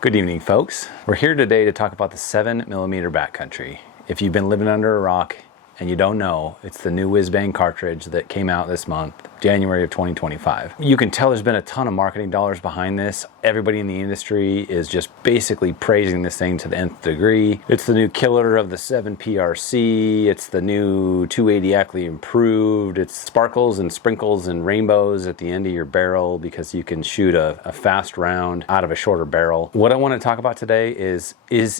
Good evening, folks. We're here today to talk about the 7mm Backcountry. If you've been living under a rock and you don't know, it's the new whiz-bang cartridge that came out this month, January of 2025. You can tell there's been a ton of marketing dollars behind this. Everybody in the industry is just basically praising this thing to the nth degree. It's the new killer of the 7 PRC. It's the new 280 Ackley improved. It sparkles and sprinkles and rainbows at the end of your barrel because you can shoot a fast round out of a shorter barrel. What I want to talk about today is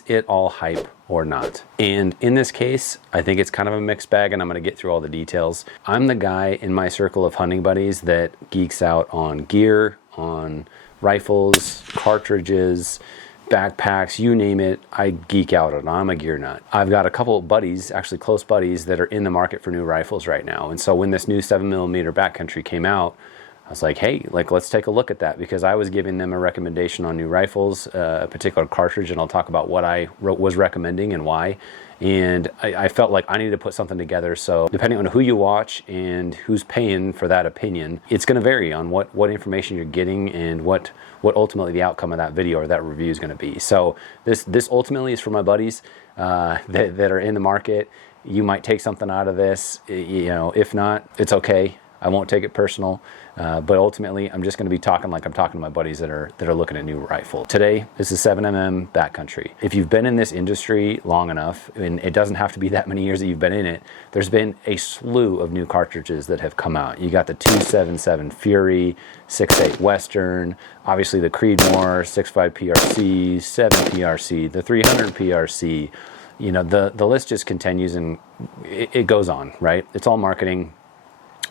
it all hype or not? And in this case, I think it's kind of a mixed bag, and I'm going to get through all the details. I'm the guy in my circle of hunting buddies that geeks out on gear, on rifles, cartridges, backpacks, you name it, I geek out on. I'm a gear nut. I've got a couple of buddies, actually close buddies, that are in the market for new rifles right now. And so when this new 7mm Backcountry came out, I was like, hey, let's take a look at that, because I was giving them a recommendation on new rifles, a particular cartridge, and I'll talk about what I was recommending and why. And I felt like I needed to put something together. So depending on who you watch and who's paying for that opinion, it's going to vary on what information you're getting and what ultimately the outcome of that video or that review is going to be. So this ultimately is for my buddies that are in the market. You might take something out of this. If not, it's okay. I won't take it personal, but ultimately I'm just going to be talking like I'm talking to my buddies that are looking at new rifles. Today, this is 7mm Backcountry. If you've been in this industry long enough, and it doesn't have to be that many years that you've been in it, there's been a slew of new cartridges that have come out. You got the 277 Fury, 6.8 Western, obviously the Creedmoor, 6.5 PRC, 7 PRC, the 300 PRC. You know, the list just continues and it goes on, right? It's all marketing.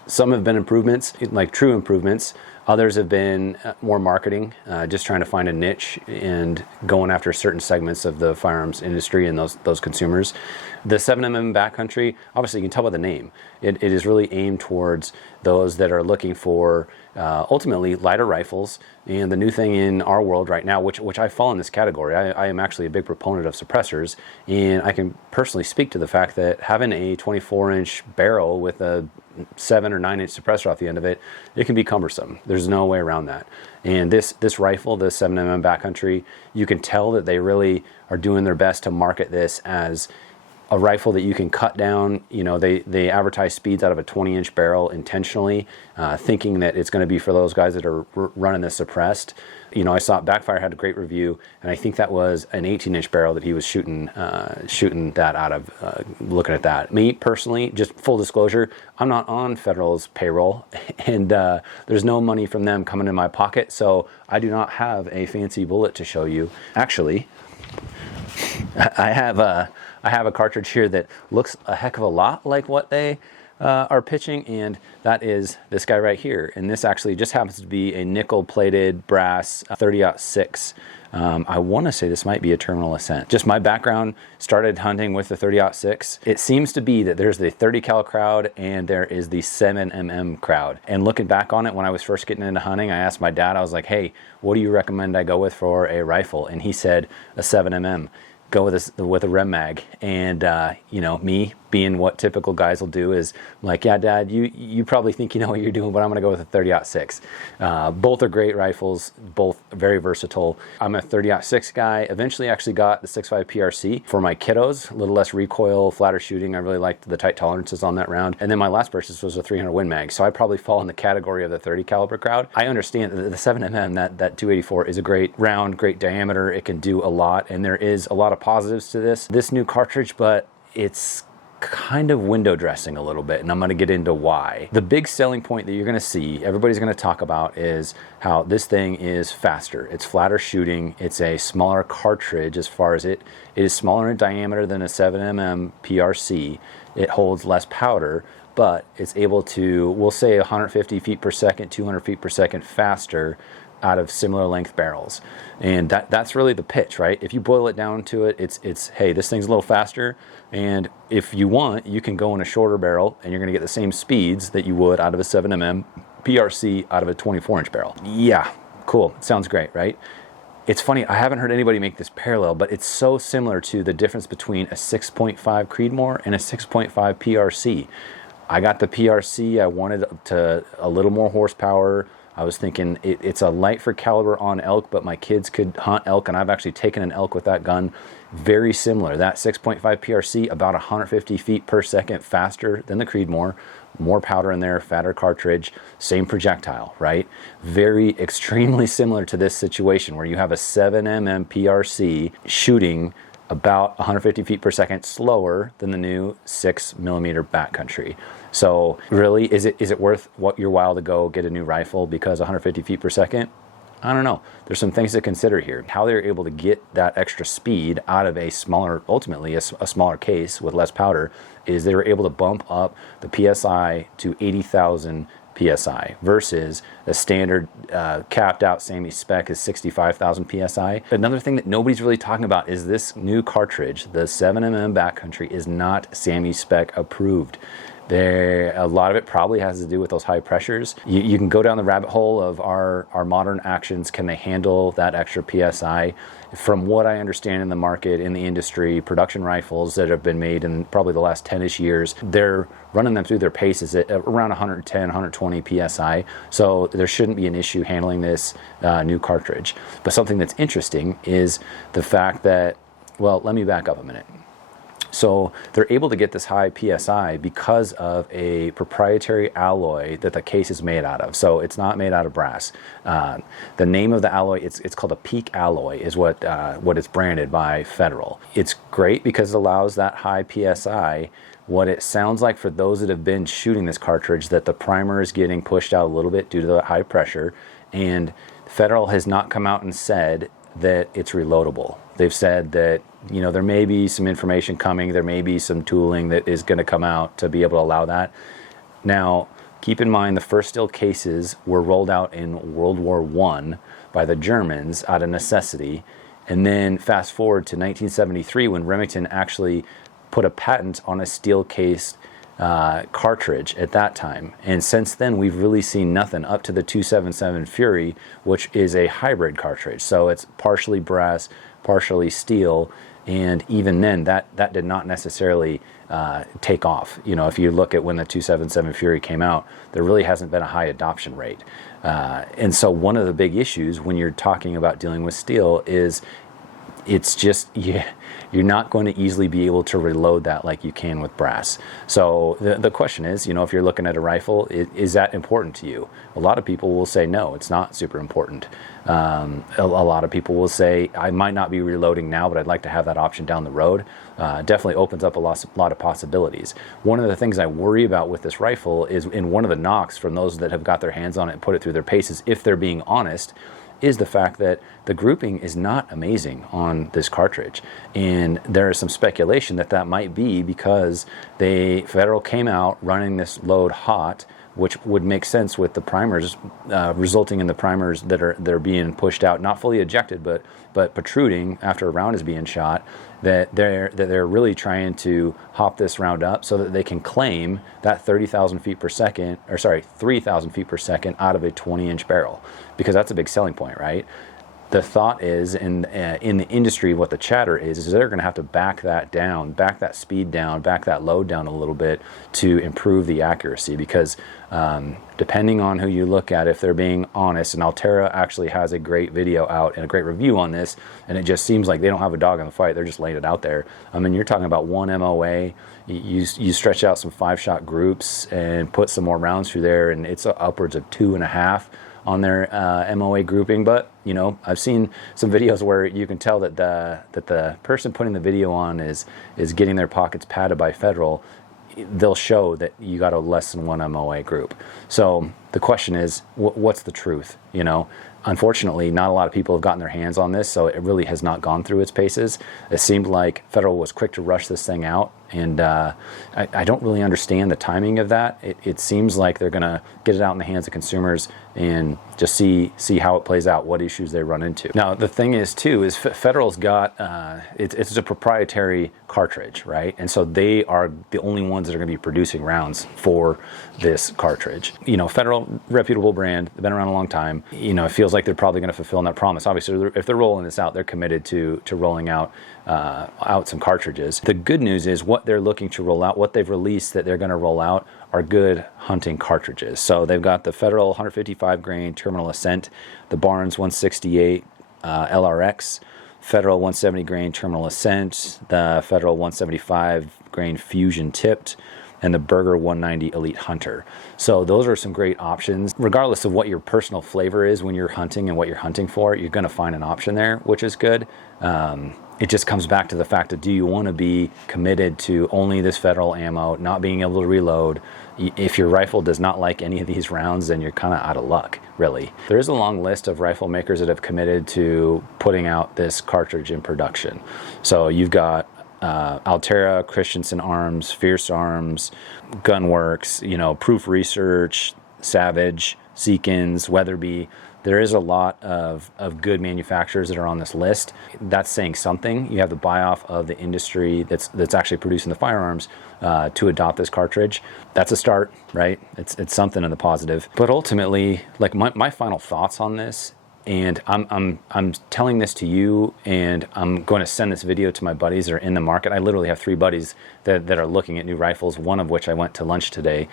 Some have been improvements, like true improvements. Others have been more marketing, just trying to find a niche and going after certain segments of the firearms industry and those consumers. The 7mm Backcountry, obviously you can tell by the name, it is really aimed towards those that are looking for ultimately lighter rifles. And the new thing in our world right now, which I fall in this category, I am actually a big proponent of suppressors, and I can personally speak to the fact that having a 24-inch barrel with a 7 or 9-inch suppressor off the end of it, it can be cumbersome. There's no way around that. And this rifle, the 7mm Backcountry, you can tell that they really are doing their best to market this as a rifle that you can cut down. You know, they advertise speeds out of a 20-inch barrel intentionally, thinking that it's going to be for those guys that are running this suppressed. You know, I saw Backfire had a great review, and I think that was an 18-inch barrel that he was shooting that out of, looking at that. Me, personally, just full disclosure, I'm not on Federal's payroll, and there's no money from them coming in my pocket, so I do not have a fancy bullet to show you. Actually, I have a cartridge here that looks a heck of a lot like what they are pitching, and that is this guy right here. And this actually just happens to be a nickel-plated brass 30-06. I want to say this might be a terminal Ascent. Just my background, started hunting with the 30-06. It seems to be that there's the 30 cal crowd and there is the 7mm crowd. And looking back on it, when I was first getting into hunting, I asked my dad, I was like, hey, what do you recommend I go with for a rifle? And he said a 7mm. Go with a rem mag. And you know, me being what typical guys will do is I'm like, yeah, Dad, you probably think you know what you're doing, but I'm gonna go with a 30-06. Both are great rifles, both very versatile. I'm a 30-06 guy. Eventually actually got the 6.5 PRC for my kiddos, a little less recoil, flatter shooting. I really liked the tight tolerances on that round. And then my last purchase was a 300 Win Mag. So I probably fall in the category of the 30 caliber crowd. I understand that the 7mm, that 284 is a great round, great diameter. It can do a lot, and there is a lot of positives to this new cartridge, but it's kind of window dressing a little bit, and I'm going to get into why. The big selling point that you're going to see, everybody's going to talk about, is how this thing is faster. It's flatter shooting. It's a smaller cartridge as far as it is smaller in diameter than a 7mm PRC. It holds less powder, but it's able to, we'll say 150 feet per second, 200 feet per second faster out of similar length barrels. And that's really the pitch, right? If you boil it down to it, it's hey, this thing's a little faster, and if you want, you can go in a shorter barrel and you're gonna get the same speeds that you would out of a 7mm PRC out of a 24-inch barrel. Yeah, cool, sounds great, right? It's funny, I haven't heard anybody make this parallel, but it's so similar to the difference between a 6.5 Creedmoor and a 6.5 PRC. I got the PRC, I wanted a little more horsepower, I was thinking it's a light for caliber on elk, but my kids could hunt elk, and I've actually taken an elk with that gun. Very similar. That 6.5 PRC, about 150 feet per second faster than the Creedmoor. More powder in there, fatter cartridge, same projectile, right? Very extremely similar to this situation where you have a 7mm PRC shooting about 150 feet per second slower than the new 6mm Backcountry. So really, is it worth your while to go get a new rifle because 150 feet per second? I don't know. There's some things to consider here. How they're able to get that extra speed out of a smaller, ultimately a smaller case with less powder, is they were able to bump up the PSI to 80,000 PSI versus the standard capped out SAMI spec is 65,000 PSI. Another thing that nobody's really talking about is this new cartridge, the 7mm Backcountry, is not SAMI spec approved. A lot of it probably has to do with those high pressures. You can go down the rabbit hole of our modern actions. Can they handle that extra PSI? From what I understand in the market, in the industry, production rifles that have been made in probably the last 10-ish years, they're running them through their paces at around 110, 120 PSI. So there shouldn't be an issue handling this new cartridge. But something that's interesting is the fact that, well, let me back up a minute. So they're able to get this high PSI because of a proprietary alloy that the case is made out of. So it's not made out of brass. The name of the alloy, it's called a PEAK alloy, is what it's branded by Federal. It's great because it allows that high PSI. What it sounds like for those that have been shooting this cartridge, that the primer is getting pushed out a little bit due to the high pressure, and Federal has not come out and said that it's reloadable. They've said that, you know, there may be some information coming, there may be some tooling that is going to come out to be able to allow that. Now, keep in mind the first steel cases were rolled out in World War I by the Germans out of necessity, and then fast forward to 1973 when Remington actually put a patent on a steel case cartridge at that time. And since then we've really seen nothing up to the 277 Fury, which is a hybrid cartridge. So it's partially brass, partially steel, and even then that did not necessarily take off. You know, if you look at when the 277 Fury came out, there really hasn't been a high adoption rate. And so one of the big issues when you're talking about dealing with steel is it's just, you're not going to easily be able to reload that like you can with brass. So the question is, you know, if you're looking at a rifle, is that important to you? A lot of people will say no, it's not super important. A lot of people will say, I might not be reloading now, but I'd like to have that option down the road. Definitely opens up a lot of possibilities. One of the things I worry about with this rifle is, in one of the knocks from those that have got their hands on it and put it through their paces, if they're being honest, is the fact that the grouping is not amazing on this cartridge. And there is some speculation that that might be because Federal came out running this load hot, which would make sense with the primers, resulting in the primers that are being pushed out, not fully ejected, but protruding after a round is being shot, that they're really trying to hop this round up so that they can claim that 30,000 feet per second, or sorry, 3,000 feet per second out of a 20-inch barrel, because that's a big selling point, right? The thought is, in the industry, what the chatter is they're going to have to back that down, back that speed down, back that load down a little bit to improve the accuracy, because depending on who you look at, if they're being honest, and AllTerra actually has a great video out and a great review on this, and it just seems like they don't have a dog in the fight, they're just laying it out there. I mean, you're talking about one MOA, you stretch out some 5-shot groups and put some more rounds through there, and it's upwards of 2.5 on their MOA grouping. But you know, I've seen some videos where you can tell that the person putting the video on is getting their pockets padded by Federal. They'll show that you got a less than 1 MOA group. So the question is, what's the truth? You know, unfortunately, not a lot of people have gotten their hands on this, so it really has not gone through its paces. It seemed like Federal was quick to rush this thing out, and I don't really understand the timing of that. It seems like they're going to get it out in the hands of consumers and just see how it plays out, what issues they run into. Now, the thing is, too, is Federal's got, it's a proprietary cartridge, right? And so they are the only ones that are going to be producing rounds for this cartridge. You know, Federal, reputable brand, they've been around a long time. You know, it feels feels like they're probably going to fulfill that promise. Obviously, if they're rolling this out, they're committed to rolling out some cartridges. The good news is what they're looking to roll out, what they've released that they're going to roll out, are good hunting cartridges. So they've got the Federal 155 grain Terminal Ascent, the Barnes 168 LRX, Federal 170 grain Terminal Ascent, the Federal 175 grain Fusion Tipped, and the Berger 190 Elite Hunter. So those are some great options. Regardless of what your personal flavor is when you're hunting and what you're hunting for, you're going to find an option there, which is good. It just comes back to the fact that, do you want to be committed to only this federal ammo, not being able to reload? If your rifle does not like any of these rounds, then you're kind of out of luck, really. There is a long list of rifle makers that have committed to putting out this cartridge in production. So you've got AllTerra, Christensen Arms, Fierce Arms, Gunworks, Proof Research, Savage, Seekins, Weatherby. There is a lot of good manufacturers that are on this list. That's saying something. You have the buy-off of the industry that's actually producing the firearms to adopt this cartridge. That's a start, right? It's something in the positive. But ultimately, like my final thoughts on this, and I'm telling this to you, and I'm going to send this video to my buddies that are in the market. I literally have 3 buddies that are looking at new rifles, one of which I went to lunch today.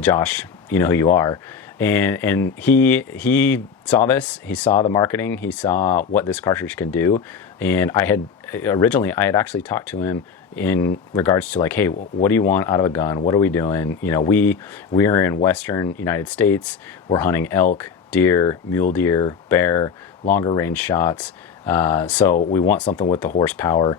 Josh, you know who you are. And he saw this, he saw the marketing, he saw what this cartridge can do. And I had actually talked to him in regards to like, hey, what do you want out of a gun? What are we doing? We are in Western United States. We're hunting elk, deer, mule deer, bear, longer range shots. So we want something with the horsepower.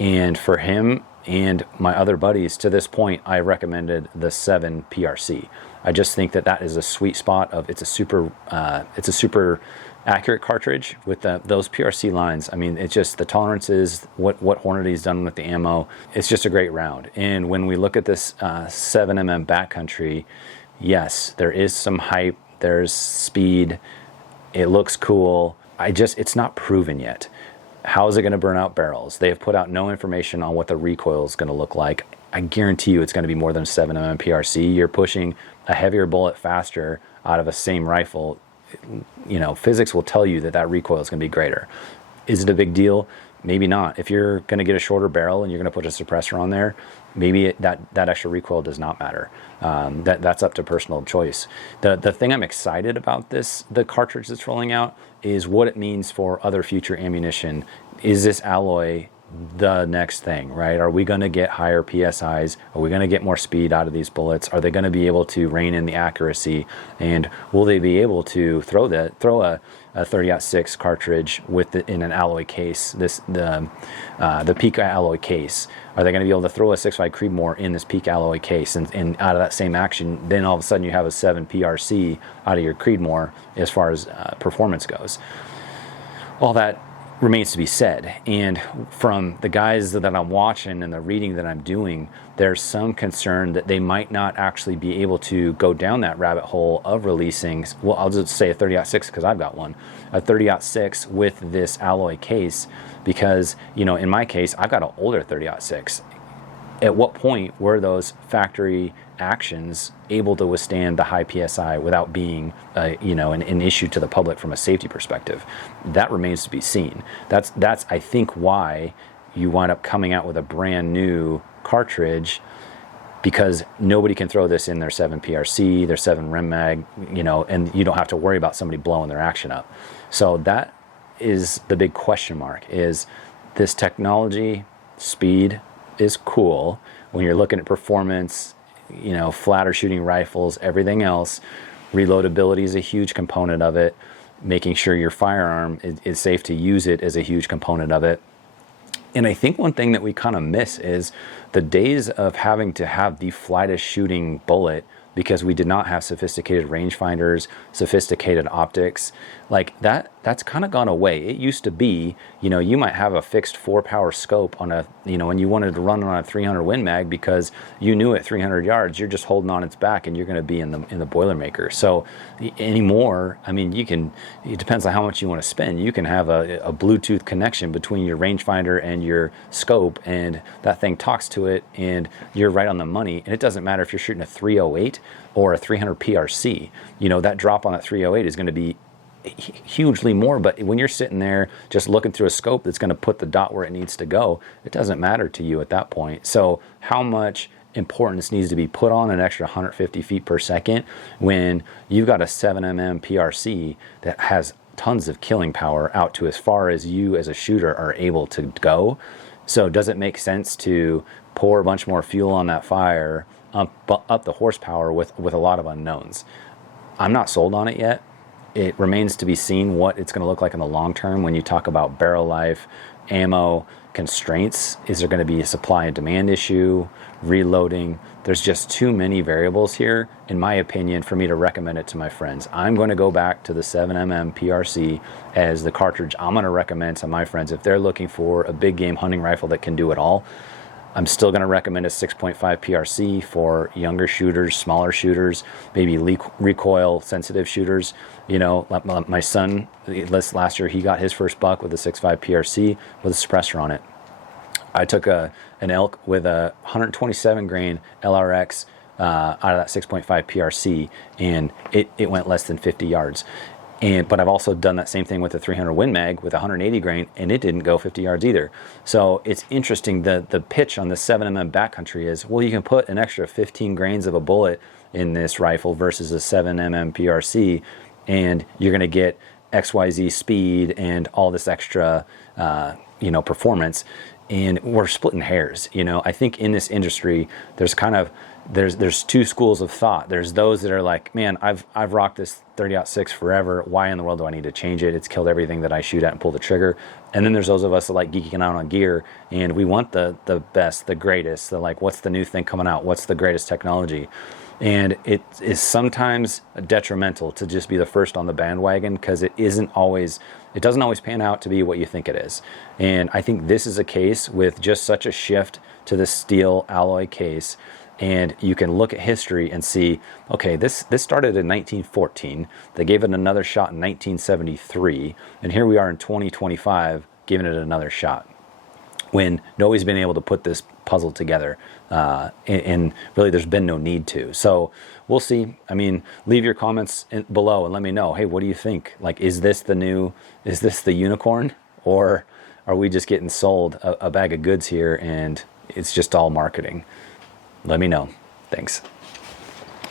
And for him and my other buddies, to this point, I recommended the 7 PRC. I just think that is a sweet spot of, it's a super accurate cartridge with those PRC lines. I mean, it's just the tolerances, what Hornady's done with the ammo. It's just a great round. And when we look at this 7mm Backcountry, yes, there is some hype, there's speed, it looks cool. It's not proven yet. How is it going to burn out barrels? They have put out no information on what the recoil is going to look like. I guarantee you it's going to be more than 7mm PRC. You're pushing a heavier bullet faster out of a same rifle. Physics will tell you that recoil is going to be greater. Is it a big deal? Maybe not. If you're going to get a shorter barrel and you're going to put a suppressor on there, maybe that extra recoil does not matter. That's up to personal choice. The thing I'm excited about the cartridge that's rolling out, is what it means for other future ammunition. Is this alloy the next thing, right? Are we going to get higher PSIs? Are we going to get more speed out of these bullets? Are they going to be able to rein in the accuracy? And will they be able to throw a 30-06 cartridge in an alloy case, the peak alloy case? Are they going to be able to throw a 6.5 Creedmoor in this peak alloy case, and out of that same action, then all of a sudden you have a 7 PRC out of your Creedmoor as far as performance goes? All that remains to be said. And from the guys that I'm watching and the reading that I'm doing, there's some concern that they might not actually be able to go down that rabbit hole of releasing, well, I'll just say a 30-06 because I've got one, a 30-06 with this alloy case, because, in my case, I've got an older 30-06. At what point were those factory actions able to withstand the high PSI without being, an issue to the public from a safety perspective? That remains to be seen. That's I think why you wind up coming out with a brand new cartridge, because nobody can throw this in their 7 PRC, their 7 Rem Mag, and you don't have to worry about somebody blowing their action up. So that is the big question mark. Is this technology, speed is cool when you're looking at performance, flatter shooting rifles, everything else. Reloadability is a huge component of it. Making sure your firearm is safe to use it is a huge component of it. And I think one thing that we kind of miss is the days of having to have the flightest shooting bullet because we did not have sophisticated rangefinders, sophisticated optics. Like that's kind of gone away. It used to be, you might have a fixed 4-power scope on a, and you wanted to run on a 300 Win Mag because you knew at 300 yards, you're just holding on its back and you're going to be in the Boilermaker. So anymore, I mean, it depends on how much you want to spend. You can have a Bluetooth connection between your rangefinder and your scope, and that thing talks to it, and you're right on the money. And it doesn't matter if you're shooting a 308 or a 300 PRC. That drop on that 308 is going to be hugely more, but when you're sitting there just looking through a scope that's going to put the dot where it needs to go, it doesn't matter to you at that point. So how much importance needs to be put on an extra 150 feet per second when you've got a 7mm PRC that has tons of killing power out to as far as you as a shooter are able to go? So does it make sense to pour a bunch more fuel on that fire, up the horsepower with a lot of unknowns? I'm not sold on it yet. It remains to be seen what it's going to look like in the long term when you talk about barrel life, ammo constraints. Is there going to be a supply and demand issue, reloading? There's just too many variables here, in my opinion, for me to recommend it to my friends. I'm going to go back to the 7mm PRC as the cartridge I'm going to recommend to my friends if they're looking for a big game hunting rifle that can do it all. I'm still going to recommend a 6.5 PRC for younger shooters, smaller shooters, maybe recoil sensitive shooters. You know, my son, last year, he got his first buck with a 6.5 PRC with a suppressor on it. I took an elk with a 127 grain LRX out of that 6.5 PRC, and it went less than 50 yards. But I've also done that same thing with the 300 Win Mag with 180 grain, and it didn't go 50 yards either. So it's interesting. The pitch on the 7mm Backcountry is, well, you can put an extra 15 grains of a bullet in this rifle versus a 7mm PRC, and you're going to get XYZ speed and all this extra, performance. And we're splitting hairs. I think in this industry, there's two schools of thought. There's those that are like, man, I've rocked this 30-06 forever. Why in the world do I need to change it? It's killed everything that I shoot at and pull the trigger. And then there's those of us that like geeking out on gear, and we want the best, the greatest, what's the new thing coming out? What's the greatest technology? And it is sometimes detrimental to just be the first on the bandwagon, because it doesn't always pan out to be what you think it is. And I think this is a case with just such a shift to the steel alloy case. And you can look at history and see, okay, this started in 1914. They gave it another shot in 1973. And here we are in 2025 giving it another shot, when nobody's been able to put this puzzle together. And really there's been no need to. So we'll see. I mean, leave your comments below and let me know, hey, what do you think? Is this the unicorn? Or are we just getting sold a bag of goods here and it's just all marketing? Let me know. Thanks.